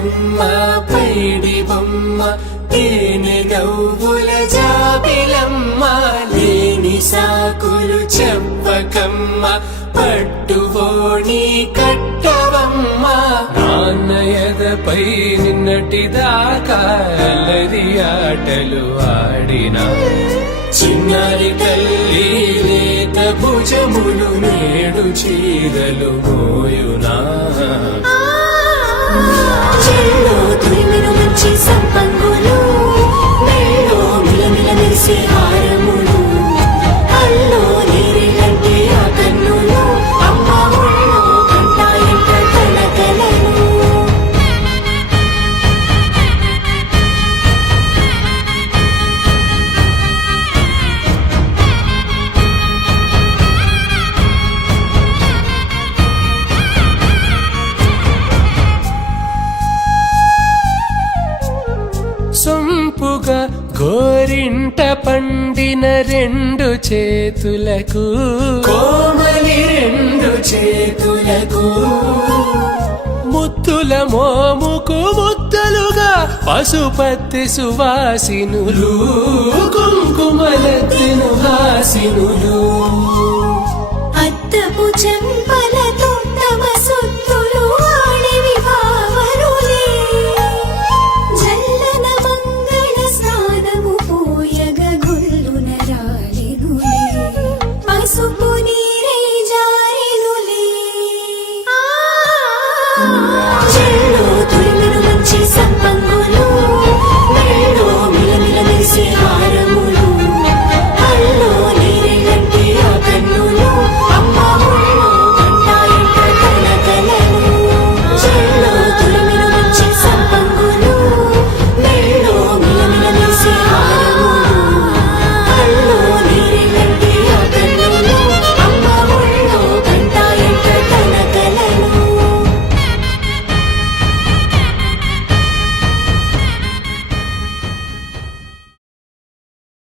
బుగ్గమ్మ పైడి బొమ్మ తేనె నవ్వుల జాబిలమ్మ లేని సాకులు చెప్పకమ్మ పట్టువోణి కట్టవమ్మ నాన్నయదపై నిన్నటిదాకా అల్లరి ఆటలు ఆడినా చిన్నారి తల్లి లేత భుజములు నేడు చీరలు మోయునా చెల్లో తురిమిను మంచి సంపంగులు మెళ్ళో మిలమిల మెరిసే హారములు అల్లో నీరిలంటే ఆ కన్నులు అమ్మ ఒళ్ళో కంటాయంట కలకలను సొంపుగా గోరింట పండిన రెండు చేతులకు కోమలి రెండు చేతులకు ముత్తుల మోముకు ముద్దలుగా పశుపతి సువాసినులు కుంకుమలెత్తిను హాసినులు